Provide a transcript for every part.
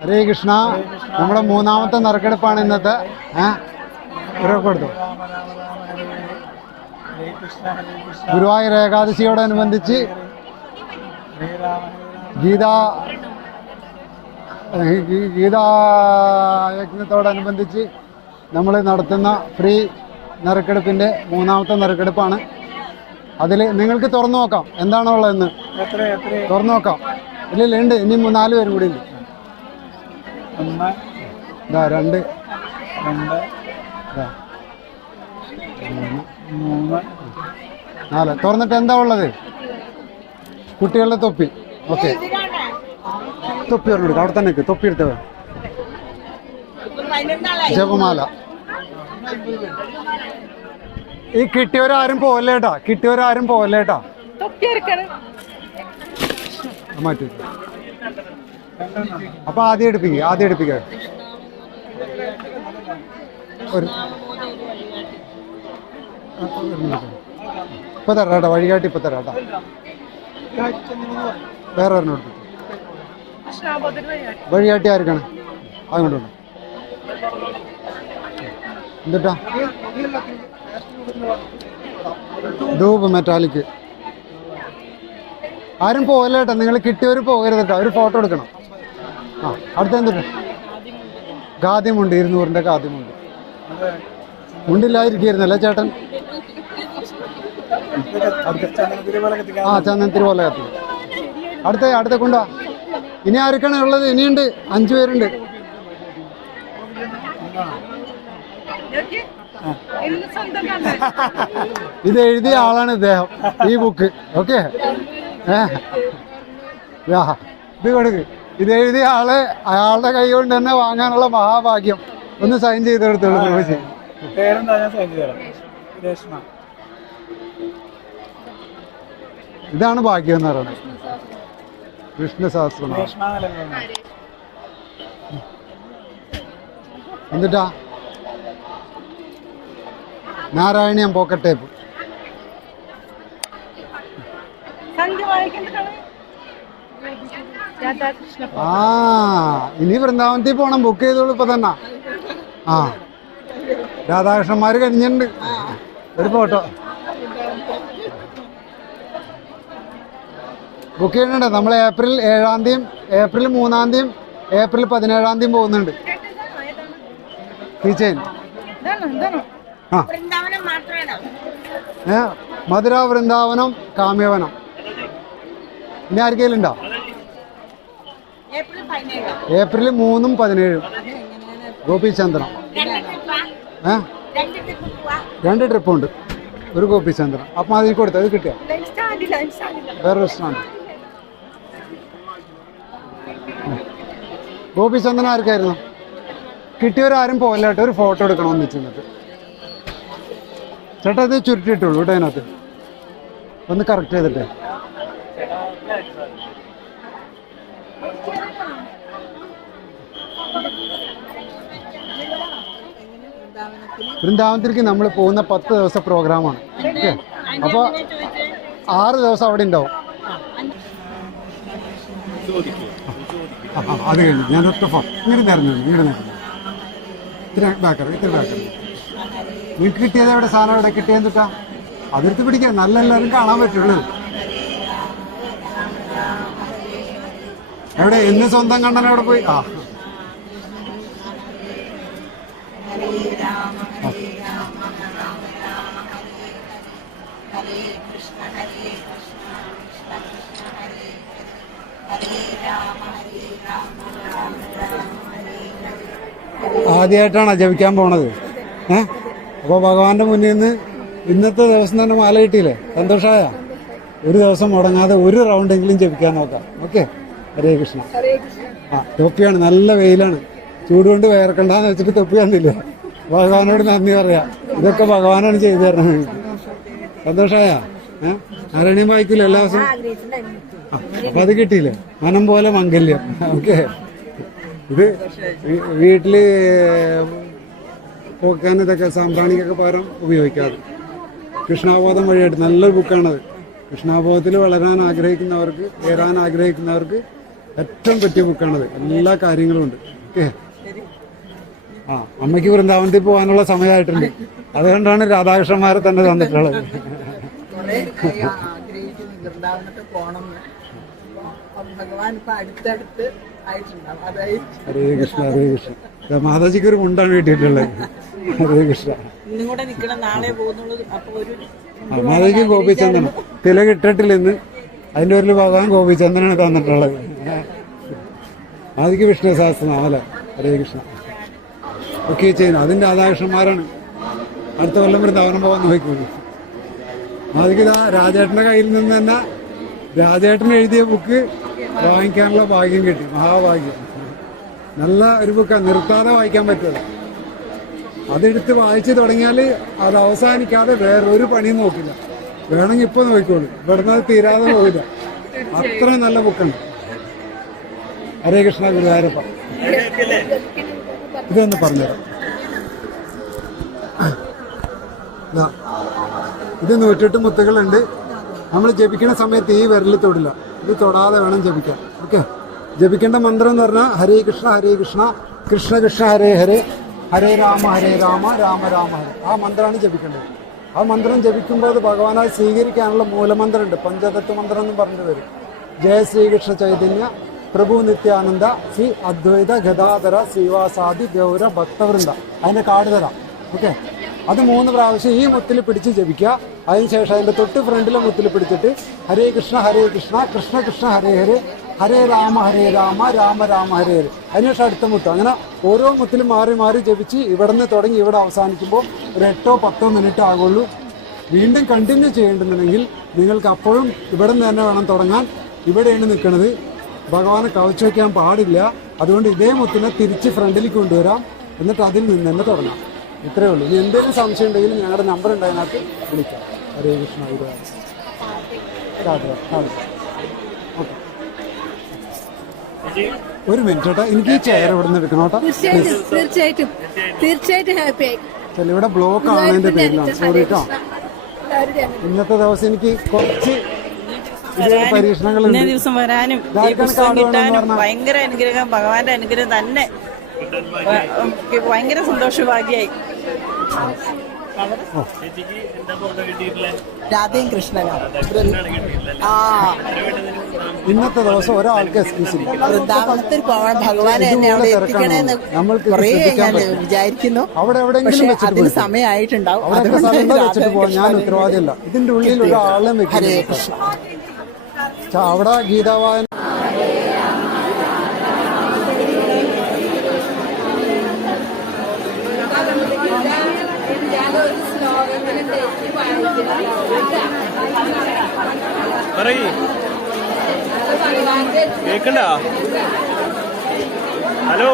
ഹരേ കൃഷ്ണ. നമ്മുടെ മൂന്നാമത്തെ നറുക്കെടുപ്പാണ് ഇന്നത്തെ. ഏഹ് കൊടുത്തു? ഗുരുവായൂർ ഏകാദശിയോടനുബന്ധിച്ച് ഗീതാ ഗീതായജ്ഞത്തോടനുബന്ധിച്ച് യജ്ഞത്തോടനുബന്ധിച്ച് നമ്മൾ നടത്തുന്ന ഫ്രീ നറുക്കെടുപ്പിന്റെ മൂന്നാമത്തെ നറുക്കെടുപ്പാണ്. അതിൽ നിങ്ങൾക്ക് തുറന്നു നോക്കാം. എന്താണോ ഉള്ളതെന്ന് എത്ര എത്ര തുറന്നു നോക്കാം. ഇല്ലില്ല ഉണ്ട്. ഇനി നാല് പേരും കൂടി ഉണ്ട്. ഒന്ന് ഇതാ രണ്ട്. രണ്ട് ഇതാ. മൂന്ന് മൂന്ന് നാല്. തുറന്നിട്ട് എന്താ ഉള്ളത്? കുട്ടികളുടെ തൊപ്പി. ഓക്കെ. തൊപ്പി പറഞ്ഞു കൊടുക്കാം അവിടെ തന്നെ തൊപ്പി എടുത്തവ ജപമാല. ഈ കിട്ടിയവരാരും പോവല്ലേട്ടാ കിട്ടിയവരാരും പോവല്ലേട്ടാ മാറ്റി അപ്പൊ ആദ്യം എടുപ്പിക്കുക ആദ്യം എടുപ്പിക്കുക. ഇപ്പൊ തരാം കേട്ടോ വഴികാട്ടി ഇപ്പൊ തരാം വേറെ വഴികാട്ടി ആർക്കാണ്? അങ്ങോട്ട് എന്തുട്ടാ? ധൂപ് മെറ്റാലിക്ക് ആരും പോകല്ലേട്ടാ നിങ്ങൾ കിട്ടിയവർ പോകരുത് കേട്ടോ ഒരു ഫോട്ടോ എടുക്കണം. ആ അടുത്ത എന്തുണ്ട്? ഖാദ്യമുണ്ട് ഇരുന്നൂറിന്റെ ഖാദ്യമുണ്ട് മുണ്ടില്ലായിരിക്കുന്നല്ലേ ചേട്ടൻ? ആ ചന്ദനത്തിരി പോലെ കത്തി അടുത്ത അടുത്ത കൊണ്ടാ. ഇനി ആർക്കാണ് ഉള്ളത്? ഇനിയുണ്ട് അഞ്ചു പേരുണ്ട്. ഇത് എഴുതിയ ആളാണ് ഇദ്ദേഹം ഈ ബുക്ക് ഓക്കെ ഇത് കൊടുക്ക്. ഇത് എഴുതിയ ആൾ അയാളുടെ കൈ കൊണ്ട് തന്നെ വാങ്ങാനുള്ള മഹാഭാഗ്യം. ഒന്ന് സൈൻ ചെയ്തെടുത്തോളൂ ചോദിച്ചു പേരെന്താ? ഞാൻ സൈൻ ചെയ്ത് രേഷ്മ. ഇതാണ് ഭാഗ്യം എന്ന് പറയുന്നത്. വിഷ്ണു സഹസ്രനാമം എന്നിട്ടാ? നാരായണീയം പോക്കറ്റ് ടേപ്പ് ആ ഇനി വൃന്ദാവനത്തിൽ പോണം. ബുക്ക് ചെയ്തോളൂ ഇപ്പൊ തന്നെ. ആ. രാധാകൃഷ്ണന്മാര് കഴിഞ്ഞിട്ടുണ്ട്. ഒരു ഫോട്ടോ ബുക്ക് ചെയ്യുന്നുണ്ട്. നമ്മൾ ഏപ്രിൽ ഏഴാം തീയതി ഏപ്രിൽ മൂന്നാം തീയതി ഏപ്രിൽ പതിനേഴാം തീയതി പോകുന്നുണ്ട്. ടീച്ചേ ആ. മധുര വൃന്ദാവനം കാമ്യവനം. ഇനി ആർക്കെങ്കിലും ഉണ്ടോ? ഏപ്രിൽ മൂന്നും പതിനേഴും. ഗോപിചന്ദ്രൻ ഏ? രണ്ട് ട്രിപ്പുണ്ട് ഒരു ഗോപിചന്ദ്രൻ അപ്പം അതിൽ കൊടുത്തു അത് കിട്ടിയ? വേറെ റെസ്റ്റോറന്റ് ഗോപിചന്ദ്രൻ ആർക്കായിരുന്നു? കിട്ടിയവരാരും പോകല്ല കേട്ടോ. ഒരു ഫോട്ടോ എടുക്കണം ഒന്നിച്ച് നിന്നിട്ട് ചേട്ടാ ഇത് ചുരുട്ടിയിട്ടുള്ളൂ കേട്ടോ അതിനകത്ത്. ഒന്ന് കറക്റ്റ് ചെയ്തിട്ട്. വൃന്ദാവനത്തിലേക്ക് നമ്മൾ പോകുന്ന പത്ത് ദിവസ പ്രോഗ്രാമാണ്. ഓക്കെ. അപ്പോൾ ആറ് ദിവസം അവിടെ ഉണ്ടാവും. അത് കഴിഞ്ഞു. ഞാൻ ഒറ്റ ഫോൺ ഇങ്ങനെ നേർന്നു ഇങ്ങനെ നേർന്നു ഇത്ര ബാക്കർ ഇത്ര ബാക്കർ വീട്ടിൽ കിട്ടിയത് എവിടെ? സാധനം എവിടെ? കിട്ടിയെന്ന് തൊട്ടാ അതിർത്തി പിടിക്കാം നല്ല എല്ലാവരും കാണാൻ പറ്റുള്ളൂ. എവിടെ? എന്ന് സ്വന്തം കണ്ടൻ അവിടെ പോയി? ആ ആദ്യമായിട്ടാണ് ജപിക്കാൻ പോണത്? ഏ? അപ്പോൾ ഭഗവാന്റെ മുന്നിൽ നിന്ന് ഇന്നത്തെ ദിവസം തന്നെ മാല കിട്ടിയില്ലേ? സന്തോഷമായ ഒരു ദിവസം മുടങ്ങാതെ ഒരു റൗണ്ടെങ്കിലും ജപിക്കാൻ നോക്കാം. ഓക്കെ? ഹരേ കൃഷ്ണ. ആ തൊപ്പിയാണ്. നല്ല വെയിലാണ്. ചൂടുകൊണ്ട് വേർക്കണ്ടെന്ന് വെച്ചിട്ട് തൊപ്പി ഭഗവാനോട് നന്ദി പറയാം. ഇതൊക്കെ ഭഗവാനാണ് ചെയ്തു തരണം സന്തോഷമായ ഏഹ് ആരണിയും വായിക്കില്ല എല്ലാ ദിവസവും? അപ്പൊ അത് കിട്ടിയില്ലേ? മനം പോലെ മംഗല്യം. ഓക്കെ. ഇത് വീട്ടിൽ പോക്കാൻ ഇതൊക്കെ സാമ്പ്രാണിക്കൊക്കെ പകരം ഉപയോഗിക്കാതെ കൃഷ്ണാബോധം വഴിയായിട്ട് നല്ലൊരു ബുക്കാണത്. കൃഷ്ണാബോധത്തിൽ വളരാൻ ആഗ്രഹിക്കുന്നവർക്ക് ഏറാൻ ആഗ്രഹിക്കുന്നവർക്ക് ഏറ്റവും പറ്റിയ ബുക്കാണത്. എല്ലാ കാര്യങ്ങളും ഉണ്ട്. ആ അമ്മയ്ക്ക് വൃന്ദാവനത്തിൽ പോകാനുള്ള സമയമായിട്ടുണ്ട്. അതുകൊണ്ടാണ് രാധാകൃഷ്ണന്മാരെ തന്നെ തന്നിട്ടുള്ളത്. ഭഗവാൻ ഇപ്പൊ അടുത്തടുത്ത് ആയിട്ടുണ്ടാവും. ഹരേ കൃഷ്ണ ഹരേ കൃഷ്ണ. മാതാജിക്ക് ഒരു മുണ്ടാണ് കിട്ടിയിട്ടുള്ളത് ഹരേ കൃഷ്ണ. ഇന്നും കൂടെ നിക്കണം നാളെ പോകുന്നുള്ളൂ അപ്പൊ ഒരു ആ, മാതാജിക്ക് ഗോപിചന്ദ്രൻ തിലക ഇട്ടിട്ടില്ല ഇന്ന് അതിന്റെ ഒരു ഭഗവാൻ ഗോപിചന്ദ്രനാണ് തന്നിട്ടുള്ളത്. മാതാജിക്ക് വിഷ്ണു സഹസ്രനാമല. ഹരേ കൃഷ്ണ. ഒക്കെ ചെയ്യുന്നു. അതിന്റെ രാധാകൃഷ്ണന്മാരാണ് അടുത്ത കൊല്ലം വൃന്ദാവനം പോകാൻ നോക്കിക്കോളൂ മാതാജിക്ക് രാജേട്ടന്റെ കയ്യിൽ നിന്ന് തന്നെ രാജേട്ടൻ എഴുതിയ ബുക്ക് വാങ്ങിക്കാനുള്ള ഭാഗ്യം കിട്ടി മഹാഭാഗ്യം. നല്ല ഒരു ബുക്കാണ് നിർത്താതെ വായിക്കാൻ പറ്റുമല്ലോ അതെടുത്ത് വായിച്ചു തുടങ്ങിയാൽ അത് അവസാനിക്കാതെ വേറൊരു പണിയും നോക്കില്ല. വേണമെങ്കിൽ ഇപ്പൊ നോക്കിക്കോളൂ. ഇവിടുന്ന് അത് തീരാതെ പോകില്ല. അത്ര നല്ല ബുക്കാണ്. ഹരേ കൃഷ്ണ ഗുരുവായൂരപ്പ. ഇതൊന്ന് പറഞ്ഞുതരാം. ഇത് നൂറ്റെട്ട് മുത്തുകളുണ്ട്. നമ്മൾ ജപിക്കുന്ന സമയത്ത് ഈ വിരലിൽ തൊടില്ല. ഇത് തൊടാതെ വേണം ജപിക്കാൻ. ഓക്കെ? ജപിക്കേണ്ട മന്ത്രം എന്ന് പറഞ്ഞാൽ ഹരേ കൃഷ്ണ ഹരേ കൃഷ്ണ കൃഷ്ണ കൃഷ്ണ ഹരേ ഹരേ ഹരേ രാമ ഹരേ രാമ രാമ രാമ ഹരേ. ആ മന്ത്രമാണ് ജപിക്കേണ്ടത്. ആ മന്ത്രം ജപിക്കുമ്പോൾ അത് ഭഗവാനായി സ്വീകരിക്കാനുള്ള മൂലമന്ത്രമുണ്ട്. പഞ്ചതത്വ മന്ത്രം എന്നും പറഞ്ഞിട്ട് വരും. ജയ ശ്രീകൃഷ്ണ ചൈതന്യ പ്രഭു നിത്യാനന്ദ ശ്രീ അദ്വൈത ഗദാധര ശ്രീവാസാദി ഗൗര ഭക്തവൃന്ദ. അതിന്റെ കാർഡ് തരാം. ഓക്കെ? അത് മൂന്ന് പ്രാവശ്യം ഈ മുത്തിൽ പിടിച്ച് ജപിക്കുക. അതിനുശേഷം അതിന്റെ തൊട്ട് ഫ്രണ്ടിലെ മുത്തിൽ പിടിച്ചിട്ട് ഹരേ കൃഷ്ണ ഹരേ കൃഷ്ണ കൃഷ്ണ കൃഷ്ണ ഹരേ ഹരേ ഹരേ രാമ ഹരേ രാമ രാമ രാമ ഹരേ ഹരേ. അതിനുശേഷം അടുത്ത മുത്ത്. അങ്ങനെ ഓരോ മുത്തിലും മാറി മാറി ജപിച്ച് ഇവിടെ നിന്ന് തുടങ്ങി ഇവിടെ അവസാനിക്കുമ്പോൾ ഒരു എട്ടോ പത്തോ മിനിറ്റ് ആകുള്ളൂ. വീണ്ടും കണ്ടിന്യൂ ചെയ്യേണ്ടതുണ്ടെങ്കിൽ നിങ്ങൾക്ക് അപ്പോഴും ഇവിടെ നിന്ന് തന്നെ വേണം തുടങ്ങാൻ. ഇവിടെയാണ് നിൽക്കുന്നത്. ഭഗവാനെ കവച്ചു വയ്ക്കാൻ പാടില്ല. അതുകൊണ്ട് ഇതേ മുത്തിനെ തിരിച്ച് ഫ്രണ്ടിലേക്ക് കൊണ്ടുവരാം. എന്നിട്ട് അതിൽ നിന്ന് തന്നെ തുടങ്ങാം. ഇത്രയേ ഉള്ളൂ. ഇനി എന്തെങ്കിലും സംശയം ഉണ്ടെങ്കിൽ ഞങ്ങളുടെ നമ്പർ ഉണ്ട് അതിനകത്ത് വിളിക്കാം. ഹരേ കൃഷ്ണ രാധേ ഓക്കെ. ഒരു മിനിറ്റ് കേട്ടോ. എനിക്ക് ഈ ചെയർ ഇവിടെ നിന്ന് എടുക്കണം കേട്ടോ. തീർച്ചയായിട്ടും തീർച്ചയായിട്ടും. ചില ഇവിടെ ബ്ലോക്ക് ആണതിന്റെ പേരിലാണ്. സോറി കേട്ടോ. ഇന്നത്തെ ദിവസം എനിക്ക് കുറച്ച് പരീക്ഷണങ്ങൾ ഇന്നേ ദിവസം വരാനും കിട്ടാനും ഭയങ്കര അനുഗ്രഹം ഭഗവാന്റെ അനുഗ്രഹം തന്നെ. ഭയങ്കര സന്തോഷഭാഗ്യായി. രാധയും കൃഷ്ണനാണ് ആ. ഇന്നത്തെ ദിവസം ഒരാൾക്ക് എക്സ്ക്യൂസ് ഇല്ല വൃന്ദാവനത്തിൽ പോകണം ഭഗവാനെ എന്നെ അവിടെ ഇതുപോലെ എത്തിക്കണേന്ന് തിരക്കാണ്. നമ്മൾക്ക് കുറേ ഞാൻ വിചാരിക്കുന്നു. അവിടെ എവിടെയെങ്കിലും പക്ഷെ വെച്ചിട്ട് അതിന്. സമയമായിട്ടുണ്ടാവും. വെച്ചിട്ട് ഞാൻ ഉത്തരവാദിയല്ല. ഇതിന്റെ ഉള്ളിൽ ഒരാളെ ഹരേ കൃഷ്ണ. അവിടെ ഗീതാവായന പറയ്. കേക്കണ്ട? ഹലോ?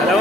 ഹലോ?